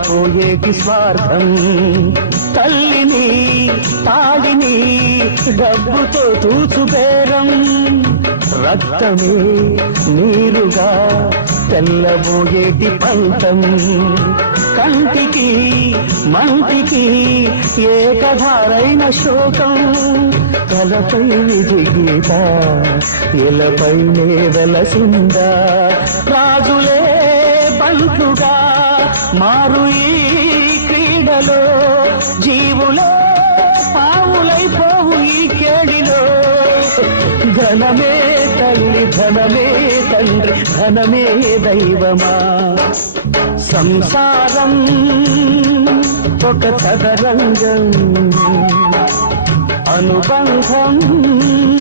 మారిపోయేటి స్వార్థం. తల్లిని తాడిని డబ్బుతో చూచుబేరం, రక్తమే నీరుగా తెల్లబోయేటి పంతం. కంటికి మంటికి ఏకధారైన శోకం, తలపై విధి గీత ఇలపైనే వెలసిందా. రాజులే బంటుగా మారు ఈ క్రీడలో, జీవులే పావులైపోవు ఈ కేడిలో. ధనమే తల్లి ధనమే తండ్రి ధనమే దైవమా. సంసారం ఒక చదరంగం, అనుబంధం